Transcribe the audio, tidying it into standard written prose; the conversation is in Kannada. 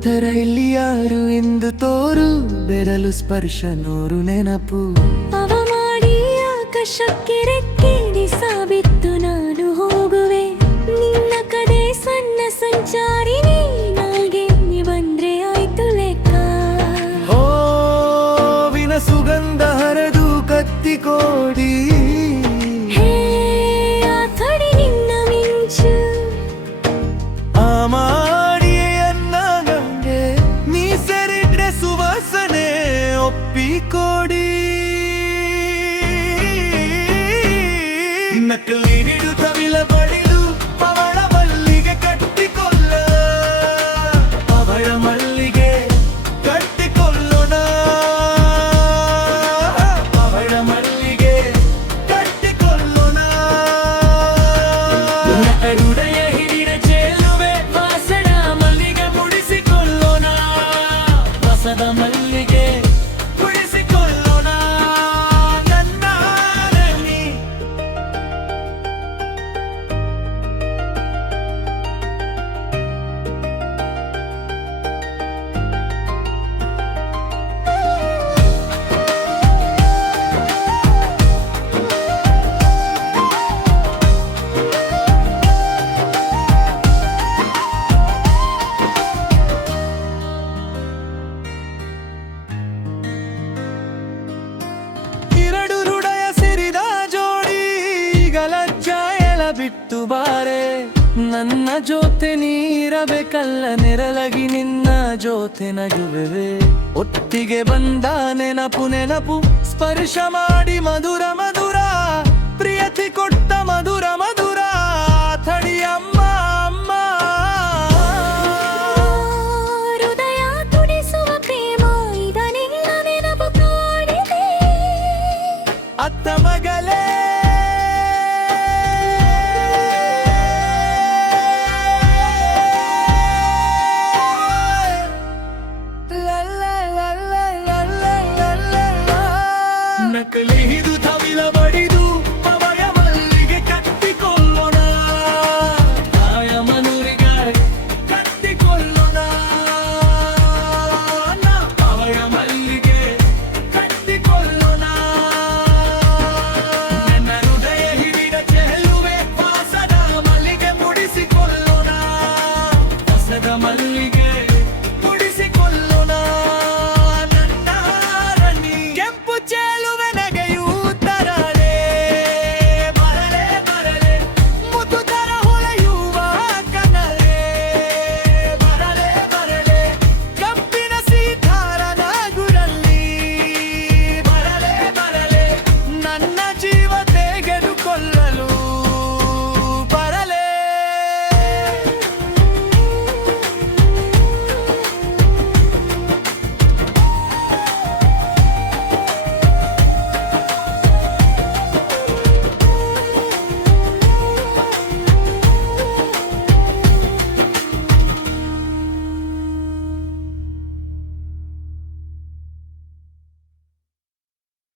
ತರ ಇಲ್ಲಿ ಯಾರು ಎಂದು ತೋರು ಬೆರಲು ಸ್ಪರ್ಶ ನೂರು ನೆನಪು ಅವ ಮಾಡಿ ಆಕಾಶಕ್ಕೆ ರೆಕ್ಕೆ ಸಾಬಿತ್ತು ನಾನು ಹೋಗುವೆ ನಿನ್ನ ಕಡೆ ಸಣ್ಣ ಸಂಚಾರಿ ನೀನಾಗೆ ಬಂದ್ರೆ ಆಯ್ತು ಲೆಕ್ಕ ಹೋವಿನ ಸುಗಂಧ ಹರಿದು ಕತ್ತಿಕೋಡಿ ಕೋಡಿ ನಕಲಿ ಹಿಡಿದು ತವಿಲ ಬಡಿದು ಅವಳ ಮಲ್ಲಿಗೆ ಕಟ್ಟಿಕೊಳ್ಳ ಅವಳ ಮಲ್ಲಿಗೆ ಕಟ್ಟಿಕೊಳ್ಳೋಣ ಅವಳ ಮಲ್ಲಿಗೆ ಕಟ್ಟಿಕೊಳ್ಳೋಣ ಹೃದಯ ಹಿಡಿದ ಚೆಲ್ಲುವೆ ವಾಸನ ಮಲ್ಲಿಗೆ ಮುಡಿಸಿಕೊಳ್ಳೋಣ ಹೊಸದ ಮಲ್ಲಿಗೆ ಬಿಟ್ಟು ಬಾರೆ ನನ್ನ ಜೊತೆ ನೀರಬೇಕಲ್ಲ ನೆರಳಗಿ ನಿನ್ನ ಜೊತೆ ನಗುವೆ ಒಟ್ಟಿಗೆ ಬಂದ ನೆನಪು ನೆನಪು ಸ್ಪರ್ಶ ಮಾಡಿ ಮಧುರ ಮಧುರ ಪ್ರಿಯತಿ ಕೊಟ್ಟ ಮಧುರ